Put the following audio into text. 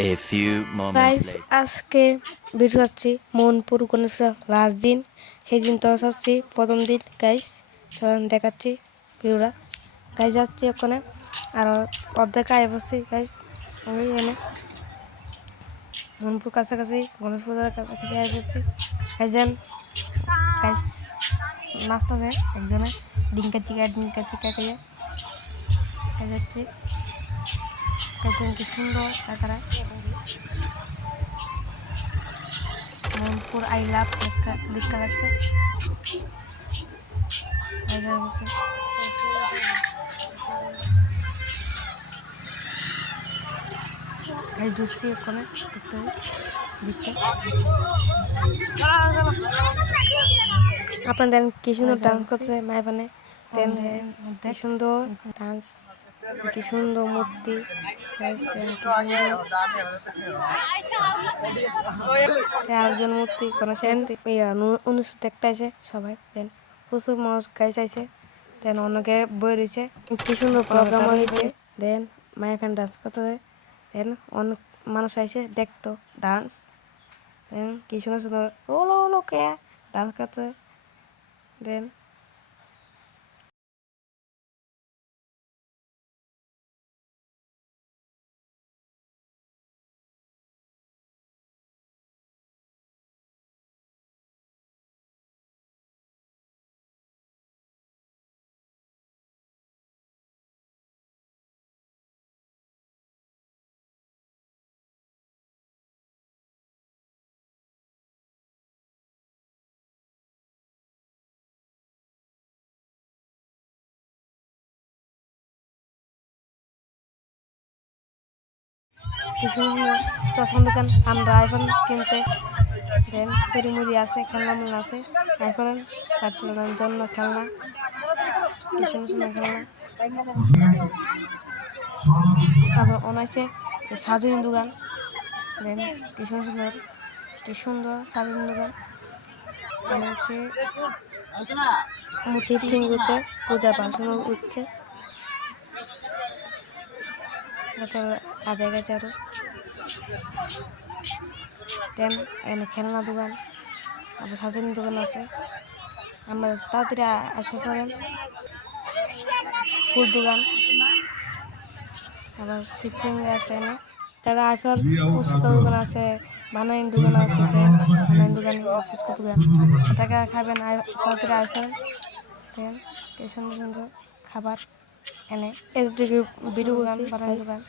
A few moments guys later. আজকে video যাচ্ছি Mohanpur Ganesh last দিন, সেই দিন তো যাচ্ছি প্রথম দিন। গাইস চলেন দেখাচ্ছি ভিডিওটা। গাইস যাচ্ছি ওখানে আর অর্ধেক আয় বসছি। গাইস আমি এখানে মোহনপুর কাছাকাছি গণেশ পূজার কাছাকাছি আয় বসছি। গাইস দেন গাইস নাস্তা দেয় একজনে ডিঙ্কা চিকা খেয়ে গাইস যাচ্ছি। গাইস দেন কি সুন্দর কাকারা মোহনপুর আই লাভ লেখা লাগছে। গাইস ঢুকছি ওখানে ঢুকতে ভিতরে আপনাদের কি সুন্দর ডান্স করছে মাইফানে। দেন কি সুন্দর ডান্স, কি সুন্দর মূর্তি। গাইস দেন কি সুন্দর আরেকজন মূর্তি কোনো অনুষ্ঠান দেখতে আছে সবাই। দেন প্রচুর মানুষ গাইস আছে। দেন অনেকে বই রয়েছে, কি সুন্দর প্রোগ্রাম হয়েছে। দেন মাইফান ডান্স করতেছে। দেন অনেক মানুষ আইছে দেখতো ডান্স। দেন কি সুন্দর সুন্দর ওলো ওলো কে ডান্স করতে। দেন কি সুন্দর চশমা দোকান আমরা আইফোন কিনতে। দেন চুরি আছে, খেলনা মূল আছে, আইফোন বাচ্চাদের জন্য খেলনা, কি সুন্দর সুন্দর খেলনা। আবার অনাইছে সাজুনি দোকান। দেন কি সুন্দর সাজুনি দোকান। হচ্ছে শিফটিং হচ্ছে, পূজা বাসন উঠছে, আগে গেছে আরো। দেন এখানে খেলনা দোকান, আবার সাজানি দোকান আছে। আমরা তাড়াতাড়ি আসা করেন। ফুল দোকান, আবার শিফটিং আছে এনে। তারা এখন ফুচকা দোকান আছে, বানাইন দোকান আছে। বানাইন দোকানে ফুচকা দোকান, টাকা খাবেন তাড়াতাড়ি আইফোন। দেন কি সুন্দর সুন্দর খাবার এনে। এই ভিডিও বানাইন দোকান,